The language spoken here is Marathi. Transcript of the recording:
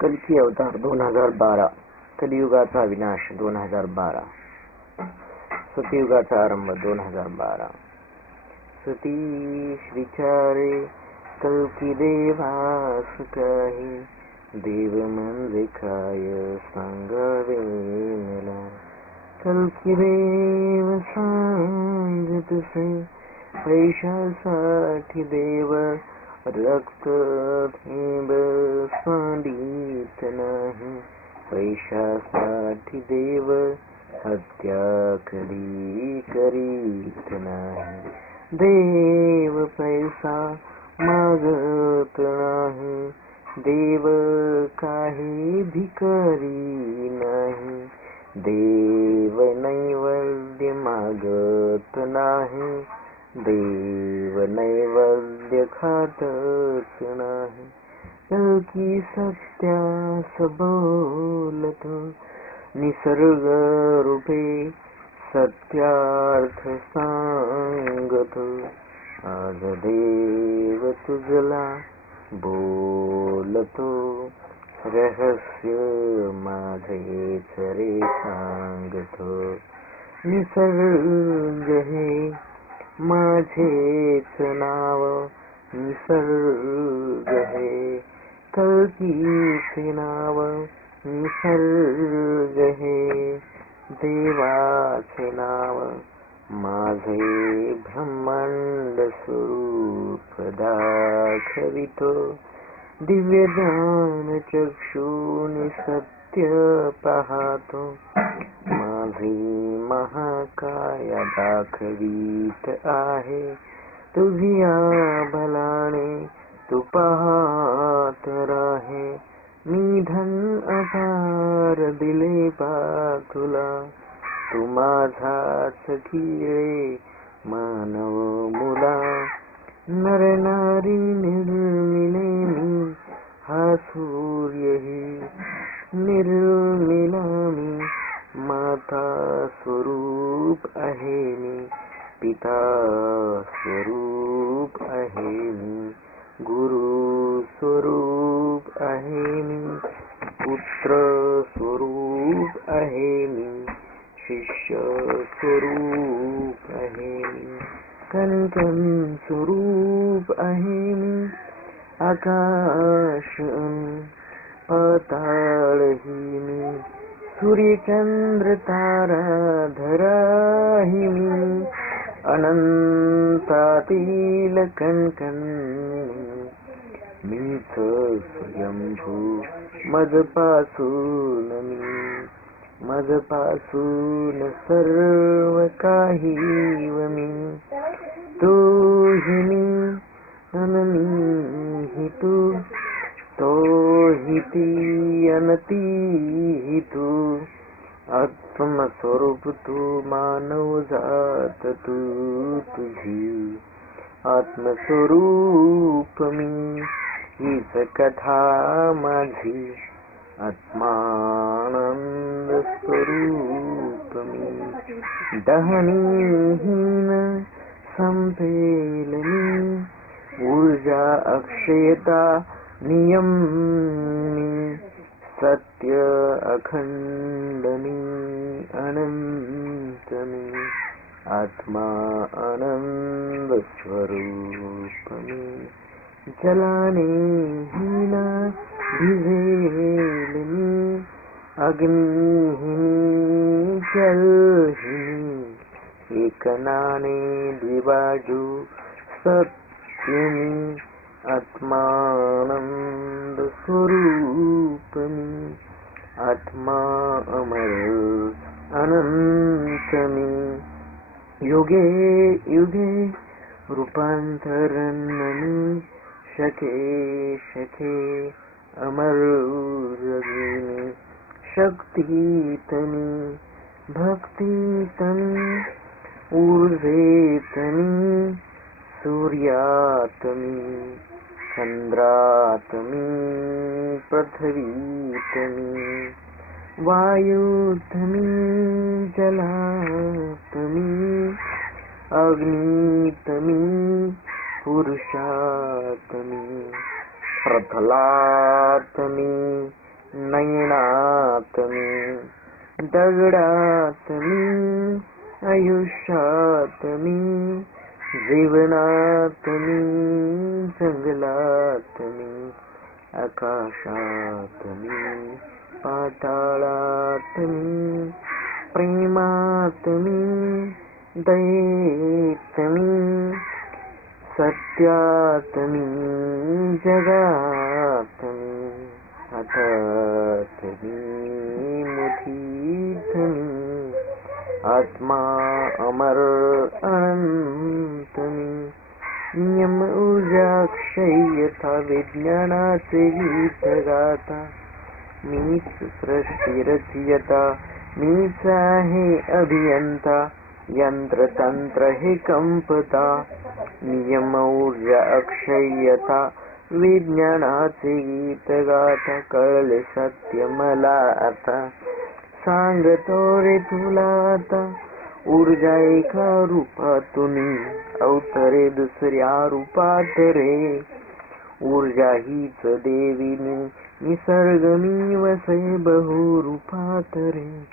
कल्की अवतार 2012, कलियुगाचा विनाश 2012, सतयुगाचा आरंभ 2012. सती विचारे कल्की देवास काही, देव म्हणजे काय सांगावे मला. कल्की देव सांगत से, पैशासाठी देव रक्त थेंब सांडित नाही. पैशासाठी देव हत्या कधी करीत नाही. देव पैसा मागत नाही, देव काही भिकारी नाही. देव नैवेद्य मागत नाही, देव नैवेद्य खातच नाही. कल्की सत्यास बोलतो, निसर्ग रूपे सत्यार्थ सांगतो. आज देव तुझला बोलतो, रहस्य माझेच रे सांगतो. निसर्ग हे माझेच नाव, निसर्ग हे कल्कीचे नाव. निसर्ग हे देवाचे नाव, माझे ब्रह्मांड स्वरूप दाखवितो. दिव्य ज्ञान चक्षुने सत्य पाहतो, माझी महाकाया दाखवीत आहे. तुझिया भलाने तू पाहत राहे, मी धन अपार दिले पा तुला. तू माझाच खिळे मानव मुला. नर नारी निर्मिले मी, हा सूर्यही निर्मिला मी. माता स्वरूप आहे मी, पिता स्वरूप आहे मी. गुरु स्वरूप आहे मी, पुत्र स्वरूप आहे मी. शिष्य स्वरूप आहे मी, कणकण स्वरूप आहे मी. आकाश पाताळही मी, सूर्यचंद्र तारा धराही मी. अनंतातील कणकण मीच स्वयंभू, मजपासून मी. मजपासून सर्व काही व मी. तू हि मी अन मी हि तू, तो हि ती अन ती हि तू. आत्मस्वरूप तू, मानव जात तू तुझी. आत्मस्वरूप मी, हीच कथा माझी. आत्मानंद स्वरूप मी. दहनीहीन संपेल मी, ऊर्जा अक्षयता नियम मी. सत्य अखंड मी, अनंत मी. आत्मा आनंद स्वरूप मी. जलाने हीन भिजेल मी, अग्निहीन जलहीन. एकनाने द्विबाजू सत्य मी. आत्मानंद स्वरूप मी. आत्मा अमर अनंत मी. युगे युगे रूपांतरण मी. शके शके अमर रगिनी. शक्तीत मी, भक्तीत मी. ऊर्जेत मी, सूर्यात मी. चंद्रात मी, पृथ्वीत मी. वायूत मी, जलात मी. अग्नीत मी, पुरुषात मी. प्रतलात मी, नयनात मी, दगडात मी, आयुष्यात मी, जीवनात मी, जंगलात मी, आकाशात मी, पाताळात मी, प्रेमात मी, दयेत मी, सत्यात मी, जगात मी, हातात मी, मुठीत मी, आत्मा अमर अनंत मी, नियम ऊर्जा क्षय्यता विज्ञानाचे गीत गाता, मीच सृष्टी रचयिता, मीच आहे अभियंता, यंत्र तंत्र हे कंपता, नियम ऊर्जा अक्षय्यता विज्ञानाचे गीत गाता, कळले सत्य मला आता, सांगतो रे तुला आता, ऊर्जा एका रूपातून अवतरे दुसऱ्या रूपात रे, ऊर्जा हीच देवी मी, निसर्ग मी वसे बहुरूपात रे.